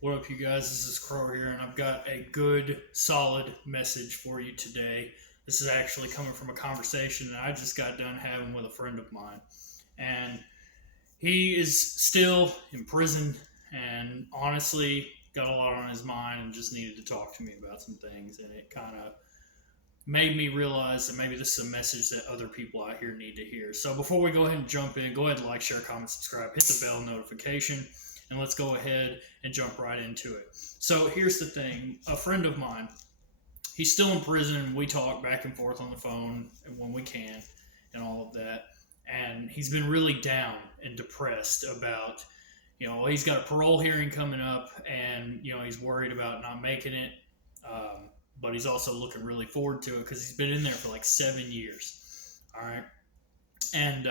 What up, you guys? This is Crow here, and I've got a good, solid message for you today. This is actually coming from a conversation that I just got done having with a friend of mine. And he is still in prison and honestly got a lot on his mind and just needed to talk to me about some things. And it kind of made me realize that maybe this is a message that other people out here need to hear. So before we go ahead and jump in, go ahead and like, share, comment, subscribe, hit the bell notification, and let's go ahead and jump right into it. So here's the thing. A friend of mine, he's still in prison, and we talk back and forth on the phone when we can and all of that. And he's been really down and depressed about, he's got a parole hearing coming up, and, he's worried about not making it. But he's also looking really forward to it because he's been in there for like 7 years. All right. And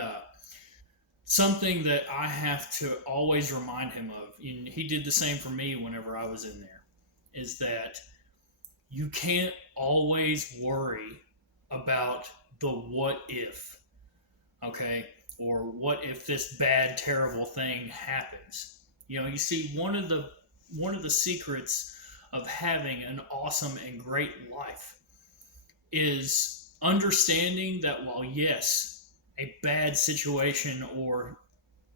something that I have to always remind him of, and he did the same for me whenever I was in there, is that you can't always worry about the what if, okay? Or what if this bad, terrible thing happens? You see, one of the secrets of having an awesome and great life is understanding that while yes, a bad situation or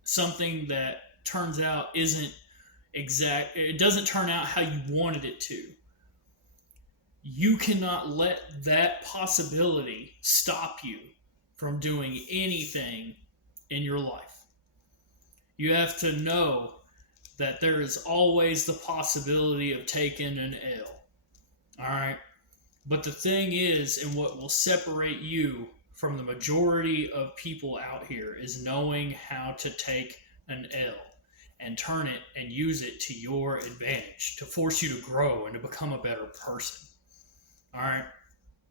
something that turns out it doesn't turn out how you wanted it to, you cannot let that possibility stop you from doing anything in your life. You have to know that there is always the possibility of taking an L. All right. But the thing is, and what will separate you from the majority of people out here is knowing how to take an L and turn it and use it to your advantage to force you to grow and to become a better person. All right.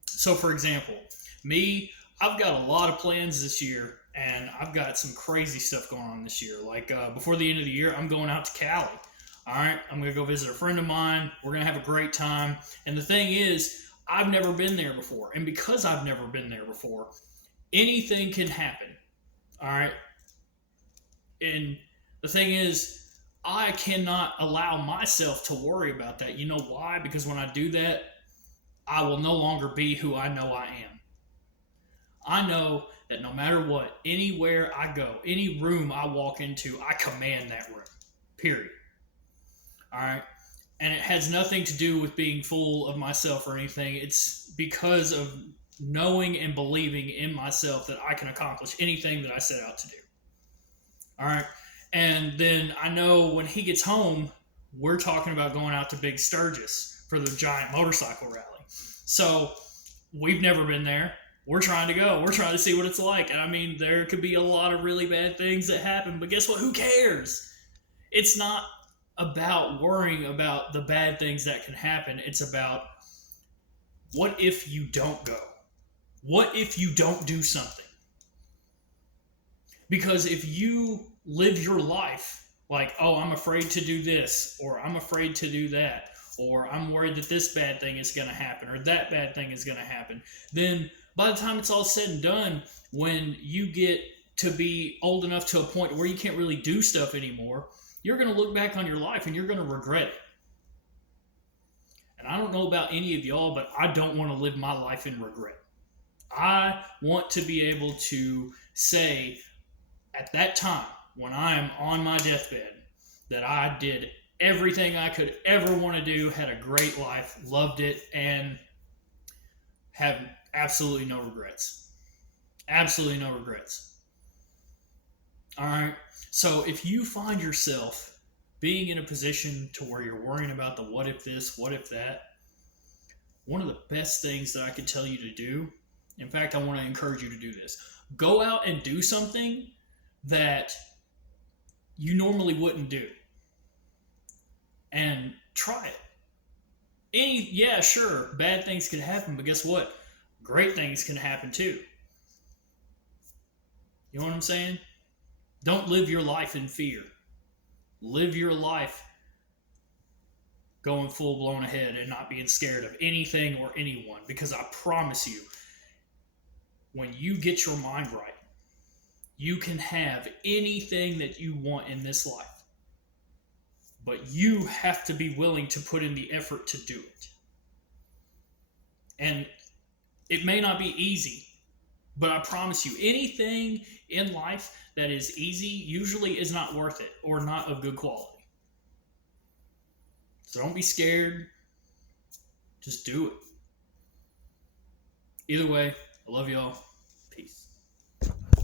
So, for example, me, I've got a lot of plans this year, and I've got some crazy stuff going on this year. Like before the end of the year, I'm going out to Cali. All right. I'm going to go visit a friend of mine. We're going to have a great time. And the thing is, I've never been there before. And because I've never been there before, anything can happen. All right. And the thing is, I cannot allow myself to worry about that. You know why? Because when I do that, I will no longer be who I know I am. I know that no matter what, anywhere I go, any room I walk into, I command that room. Period. All right. And it has nothing to do with being full of myself or anything. It's because of knowing and believing in myself that I can accomplish anything that I set out to do. All right. And then I know when he gets home, we're talking about going out to Big Sturgis for the giant motorcycle rally. So we've never been there. We're trying to go. We're trying to see what it's like. And I mean, there could be a lot of really bad things that happen, but guess what? Who cares? It's not about worrying about the bad things that can happen. It's about what if you don't go? What if you don't do something? Because if you live your life like, oh, I'm afraid to do this, or I'm afraid to do that, or I'm worried that this bad thing is going to happen, or that bad thing is going to happen, then by the time it's all said and done, when you get to be old enough to a point where you can't really do stuff anymore, you're going to look back on your life and you're going to regret it. And I don't know about any of y'all, but I don't want to live my life in regret. I want to be able to say at that time, when I am on my deathbed, that I did everything I could ever want to do, had a great life, loved it, and have absolutely no regrets. Absolutely no regrets. All right. So if you find yourself being in a position to where you're worrying about the what if this, what if that, one of the best things that I could tell you to do, in fact, I want to encourage you to do this. Go out and do something that you normally wouldn't do. And try it. Yeah, sure, bad things can happen, but guess what? Great things can happen too. You know what I'm saying? Don't live your life in fear. Live your life going full blown ahead and not being scared of anything or anyone. Because I promise you, when you get your mind right, you can have anything that you want in this life. but you have to be willing to put in the effort to do it. And it may not be easy, but I promise you, anything in life that is easy usually is not worth it or not of good quality. So don't be scared. Just do it. Either way, I love y'all.